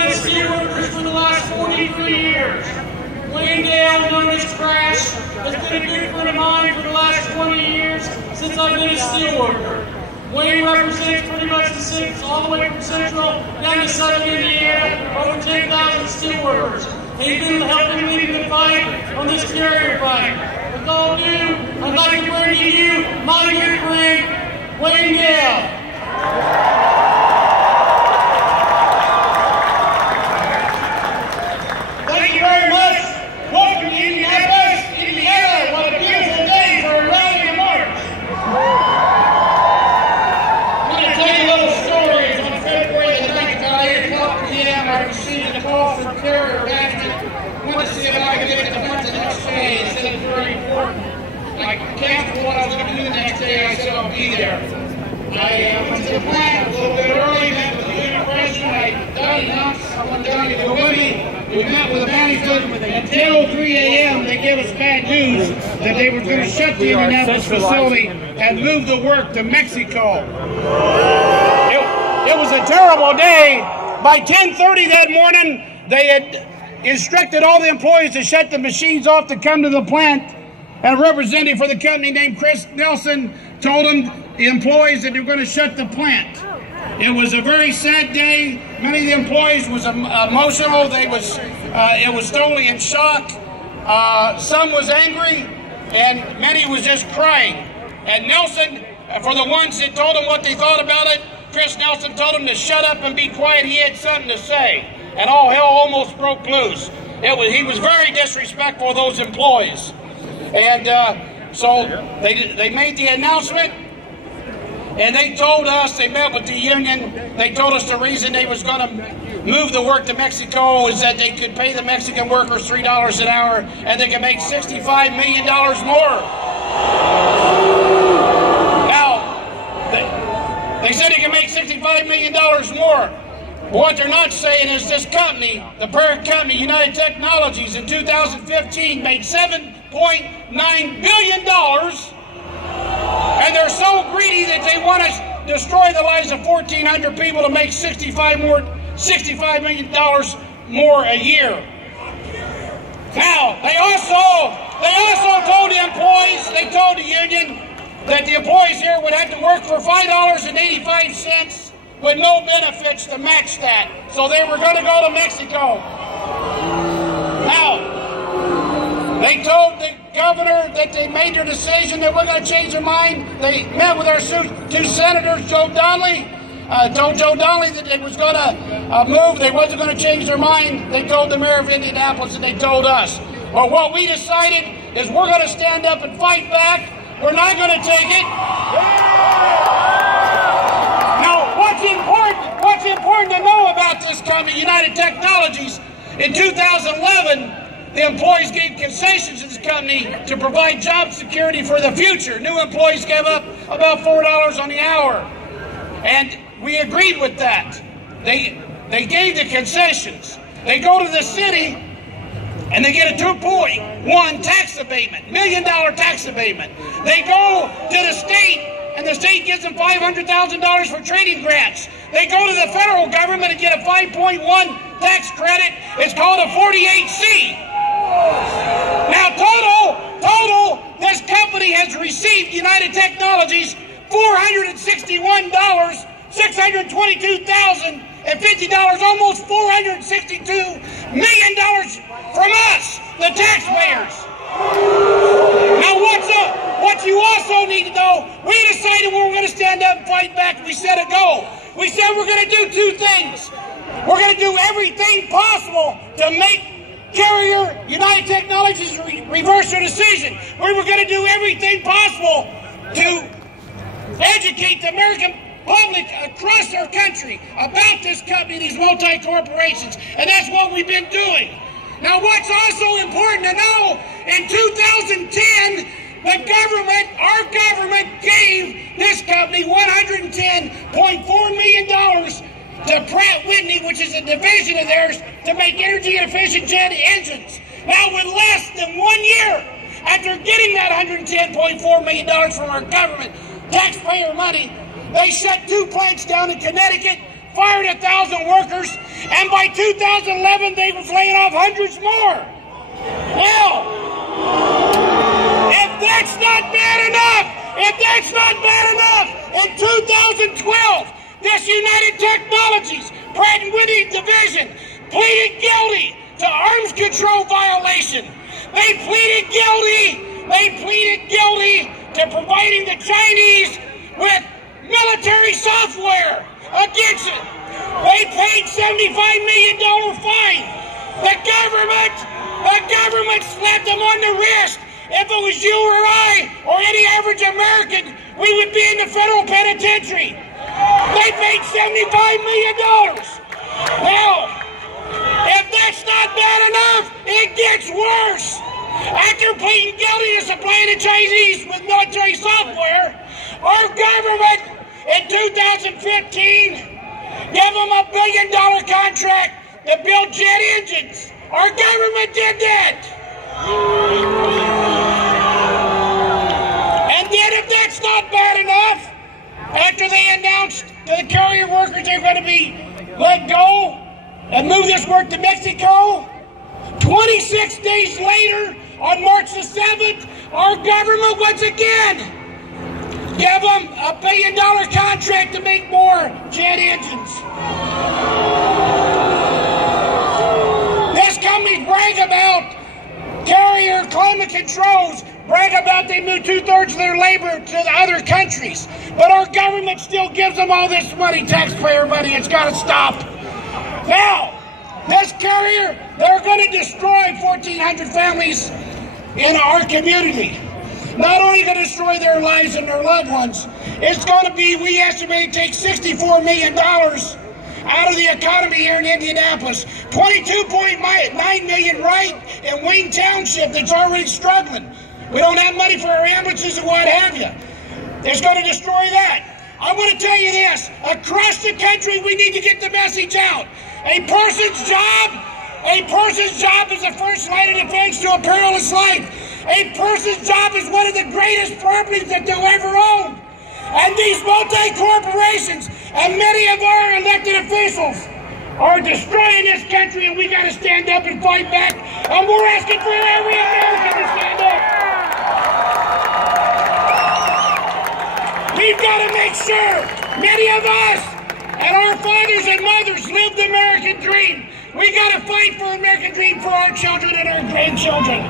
been steelworkers for the last 43 years. Wayne Dale, known as Crash, has been a good friend of mine for the last 20 years since I've been a steelworker. Wayne represents pretty much the six, all the way from Central down to Southern Indiana, over 10,000 steelworkers. He's been helping lead the fight on this carrier fight. With all due, I'd like to bring to you my good friend, Wayne Dale. Thank you very much. Welcome to Indianapolis, Indiana. What a beautiful day for a rally and march. I'm going to tell you a little story. On February the 9th at 8 o'clock p.m., I received a call from carrier management. I wanted to see if I could get to the next day. They said it was very important. I canceled what I was going to do the next day. I said I'll be there. I went to the plant a little bit early, met with the union president. I went down to go with me. We met with the management. At 10:03 a.m., they gave us bad news that they were going to shut the Indianapolis facility and move the work to Mexico. It was a terrible day. By 10:30 that morning, they had instructed all the employees to shut the machines off to come to the plant. And a representative for the company named Chris Nelson told them, the employees, that they were going to shut the plant. It was a very sad day. Many of the employees was emotional. It was totally in shock. Some was angry, and many was just crying. And Nelson, for the ones that told him what they thought about it, Chris Nelson told them to shut up and be quiet. He had something to say. And all hell almost broke loose. He was very disrespectful of those employees. And so they made the announcement, and they told us, they met with the union, they told us the reason they was going to move the work to Mexico is that they could pay the Mexican workers $3 an hour, and they could make $65 million more. Now, they said they could make $65 million more. But what they're not saying is this company, the parent company, United Technologies, in 2015 made $7.9 billion, and they're so greedy that they want to destroy the lives of 1,400 people to make $65 million more a year. Now, they also told the employees, they told the union that the employees here would have to work for $5.85 with no benefits to match that. So they were going to go to Mexico. Now, they told the governor that they made their decision, that we're going to change their mind. They met with our two senators, Joe Donnelly, told Joe Donnelly that they was going to move. They wasn't going to change their mind. They told the mayor of Indianapolis, and they told us. Well, what we decided is we're going to stand up and fight back. We're not going to take it. Now, what's important to know about this company, United Technologies, in 2011, the employees gave concessions to this company to provide job security for the future. New employees gave up about $4 on the hour, and we agreed with that. They gave the concessions. They go to the city, and they get a 2.1 tax abatement, $1 million tax abatement. They go to the state, and the state gives them $500,000 for training grants. They go to the federal government and get a 5.1 tax credit. It's called a 48C. Now, total, this company has received, United Technologies, $461, $622,050, almost $462 million from us, the taxpayers. Now, what's up? What you also need to know, we decided we were going to stand up and fight back. We set a goal. We said we're going to do two things. We're going to do everything possible to make Carrier United Technologies reverse their decision. We were going to do everything possible to educate the American public across our country about this company, these multi-corporations, and that's what we've been doing. Now, what's also important to know, in 2010, our government gave this company $110.4 million to Pratt Whitney, which is a division of theirs, to make energy-efficient jet engines. Now, with less than 1 year after getting that $110.4 million from our government, taxpayer money, they shut two plants down in Connecticut, fired 1,000 workers, and by 2011 they was laying off hundreds more. Now, if that's not bad enough, in 2012, this United Technologies Pratt & Whitney division pleaded guilty to arms control violation. They pleaded guilty to providing the Chinese with military software against it. They paid $75 million fine. The government slapped them on the wrist. If it was you or I or any average American, we would be in the federal penitentiary. They paid $75 million. Now, if that's not bad enough, it gets worse. After pleading guilty to supplying the Chinese with military software, our government in 2015 gave them $1 billion contract to build jet engines. Our government did that. And then if that's not bad enough, after they announced to the carrier workers they're going to be let go and move this work to Mexico, 26 days later, on March the 7th, our government once again gave them $1 billion contract to make more jet engines. This company brag about carrier climate controls, brag about they move 2/3 of their labor to the other countries. But our government still gives them all this money, taxpayer money. It's got to stop. Now, this carrier, they're going to destroy 1,400 families in our community. Not only going to destroy their lives and their loved ones, it's going to be, we estimate, take $64 million out of the economy here in Indianapolis. $22.9 million right in Wayne Township that's already struggling. We don't have money for our ambulances and what have you. It's going to destroy that. I want to tell you this. Across the country, we need to get the message out. A person's job is the first line of defense to a perilous life. A person's job is one of the greatest properties that they'll ever own. And these multi-corporations and many of our elected officials are destroying this country, and we got to stand up and fight back. And we're asking for every American to stand up. We've got to make sure many of us and our fathers and mothers lived the American dream. We got to fight for the American dream for our children and our grandchildren.